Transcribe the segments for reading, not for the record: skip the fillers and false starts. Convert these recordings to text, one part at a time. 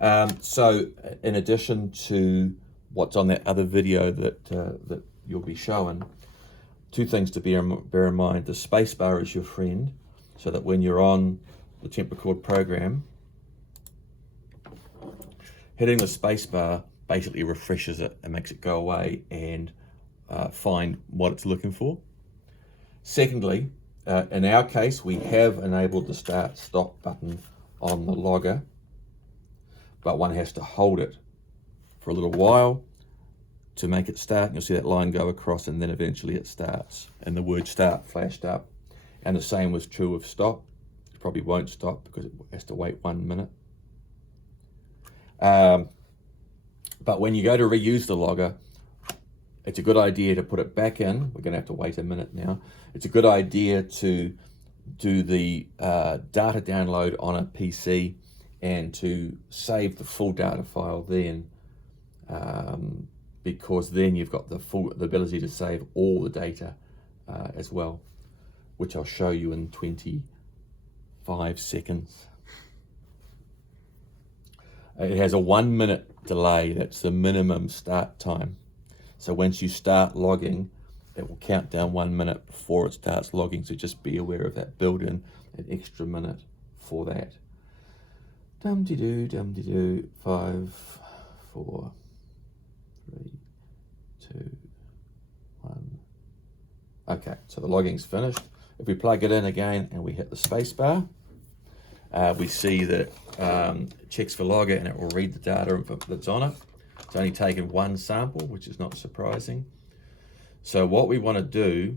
So in addition to what's on that other video that you'll be showing, two things to bear in mind. The spacebar is your friend, so that when you're on the Temprecord program, hitting the spacebar basically refreshes it and makes it go away and find what it's looking for. Secondly, in our case, we have enabled the start-stop button on the logger, but one has to hold it for a little while to make it start. You'll see that line go across, and then eventually it starts, and the word start flashed up. And the same was true of stop. It probably won't stop because it has to wait 1 minute. But when you go to reuse the logger, it's a good idea to put it back in. We're going to have to wait a minute now. It's a good idea to do the data download on a PC and to save the full data file then, because then you've got the ability to save all the data as well, which I'll show you in 25 seconds. It has a 1 minute delay. That's the minimum start time. So once you start logging, it will count down 1 minute before it starts logging. So just be aware of that. Build in an extra minute for that. Dum-de-doo, 5, 4, 3, 2, 1. Okay, so the logging's finished. If we plug it in again and we hit the space bar, we see that it checks for logger and it will read the data that's on it. It's only taken one sample, which is not surprising. So what we want to do,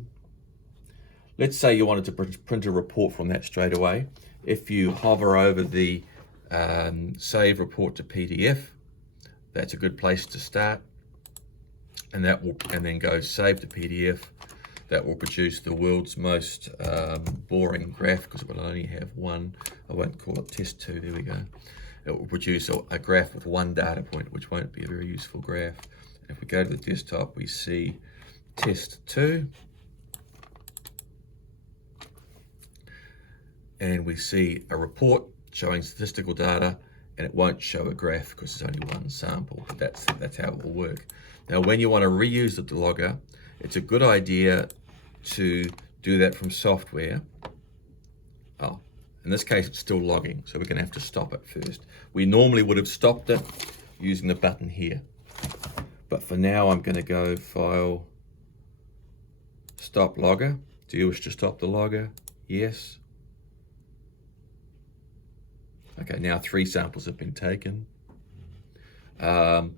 let's say you wanted to print a report from that straight away. If you hover over the save report to PDF, that's a good place to start. And then go save to PDF. That will produce the world's most boring graph, because it will only have one. I won't call it test 2, there we go. It will produce a graph with one data point, which won't be a very useful graph. If we go to the desktop, we see test 2. And we see a report showing statistical data, and it won't show a graph because it's only one sample. But that's how it will work. Now, when you want to reuse the logger, it's a good idea to do that from software. Oh, in this case, it's still logging, so we're going to have to stop it first. We normally would have stopped it using the button here. But for now, I'm going to go File, Stop Logger. Do you wish to stop the logger? Yes. Okay, now 3 samples have been taken. So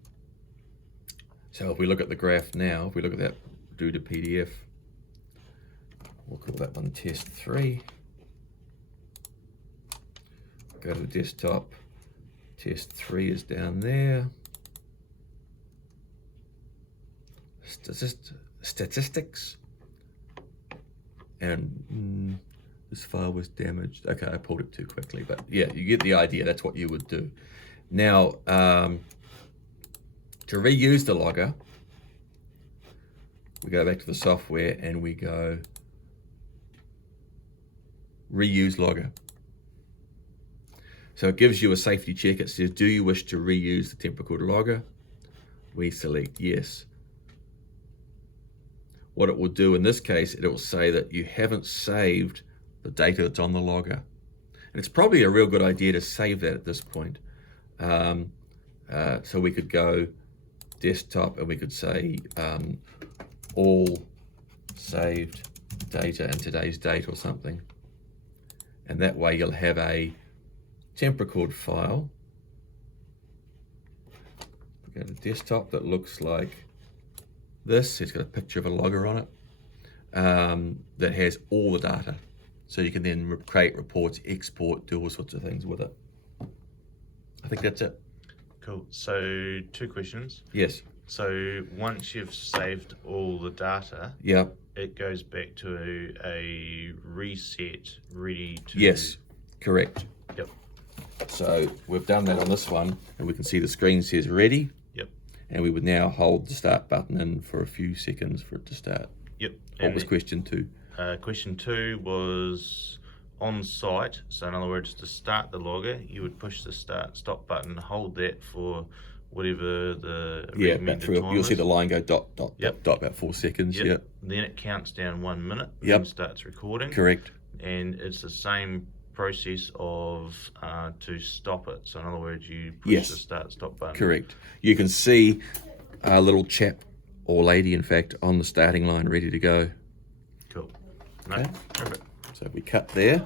if we look at the graph now, if we look at that due to PDF, we'll call that one test 3. Go to the desktop, test 3 is down there. Statistics. And this file was damaged. Okay, I pulled it too quickly, but yeah, you get the idea. That's what you would do. Now, to reuse the logger, we go back to the software and we go reuse logger. So it gives you a safety check. It says, do you wish to reuse the Temprecord logger? We select yes. What it will do in this case, it will say that you haven't saved the data that's on the logger. And it's probably a real good idea to save that at this point. So we could go desktop and we could say all saved data and today's date or something. And that way you'll have a Temprecord file. We go to desktop that looks like this. It's got a picture of a logger on it that has all the data. So you can then create reports, export, do all sorts of things with it. I think that's it. Cool. So 2 questions. Yes. So once you've saved all the data, Yep. it goes back to a reset, ready to... Yes, correct. Yep. So we've done that on this one, and we can see the screen says ready. Yep. And we would now hold the start button in for a few seconds for it to start. Yep. What was question 2? Question 2 was on site. So in other words, to start the logger, you would push the start stop button, hold that for whatever the Yeah, recommended time you'll see is. the line go dot, dot, Yep. dot, about 4 seconds. Yep. Yep. Then it counts down 1 minute, Yep. then starts recording. Correct. And it's the same process of to stop it. So in other words, you push Yes. the start stop button. Correct. You can see a little chap, or lady in fact, on the starting line ready to go. Cool. No, Okay. perfect. So we cut there.